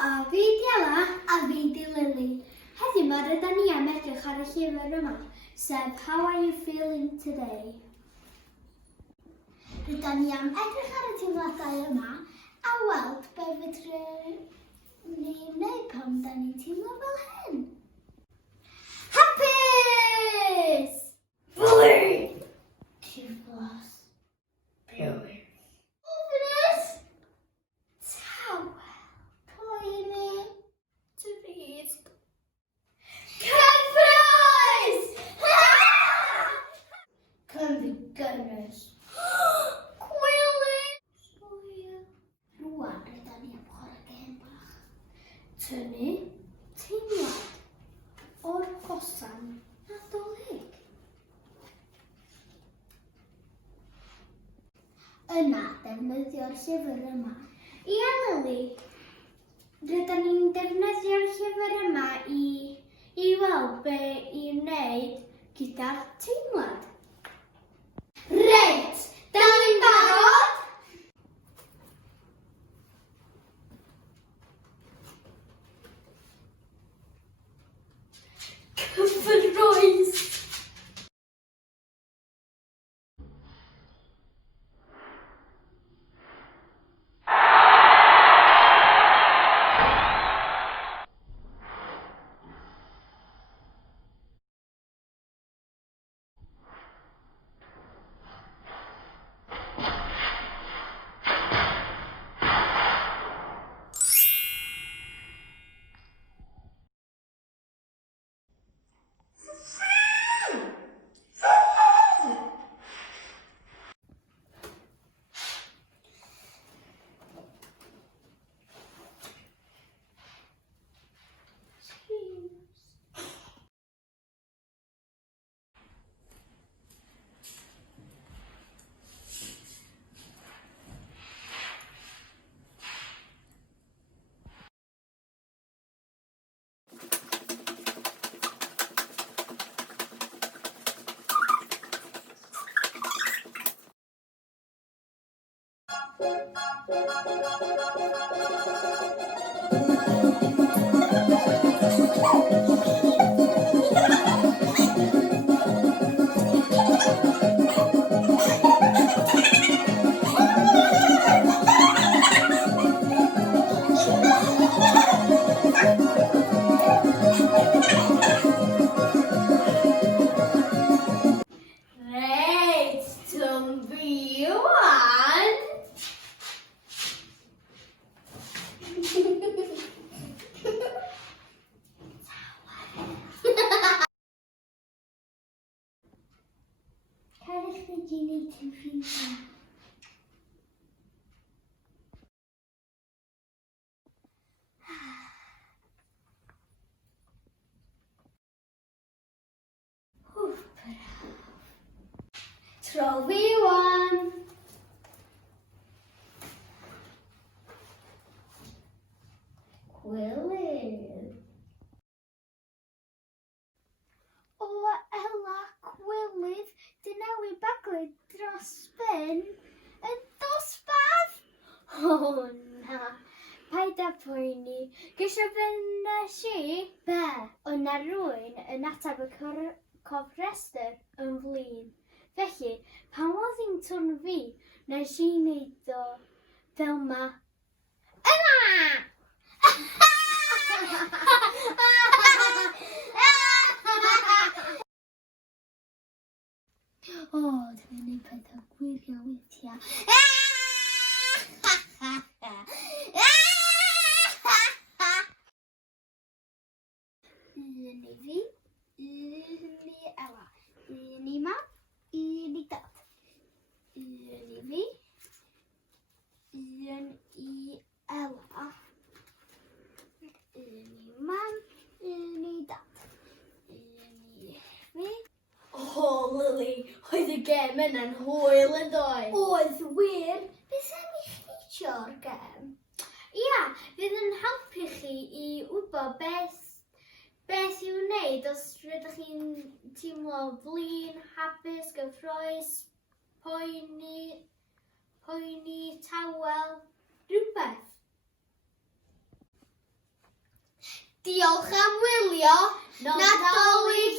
a fi di Ela. A fi di Lily. Heddiw mae rydyn ni am edrych ar y llyfr yma, sef How Are You Feeling Today? Rydyn ni am edrych ar y teimladau yma a weld be fedrwn ni wneud pan da ni'n teimlo fel hyn. Hapus! Blwydd! Tiflas. Blwydd. Ofnus! Tawel. Poeni. Trist. Cyffroes! Cyfgynnes. Gwely! Sboil. Rwan rydyn ni am chwarae gêm bach. Tynnu teimlad o'r gosan Nadolig. Yna, defnyddio'r llyfr yma. Ia, Lily, rydyn ni'n defnyddio'r llyfr yma i weld be i wneud gyda'r teimlad. Reit, da ni'n barod? Cyffroes! You need to feel that. Trofi wan. Gwylydd. O Ela, gwylydd, dy newid baglyd dros ben yn dosbarth? O na, paid â poeni. Gysio fynes i? Be? O na rwy'n yn atab y cofrestr yn flin. Felly, pan oedd hi'n twrn fi, nes i wneud o fel ma. Yna! O, dwi'n gwneud pethau gwirio weithiau. Un i fi, un i Ela, un i mam, un i dad. Un i fi, un i Ela, un i mam, un i dad. Un i fi. O, Lily, oedd y gêm yna'n hwyl yn dod? Oedd wir. Beth am i chi neitio'r gêm? Ia, fydd yn helpu chi i wybod beth i'w wneud os rydych chi'n teimlo flin, hapus, gyffrous, poeni, tawel, rhywbeth. Diolch am wylio. Nadolig!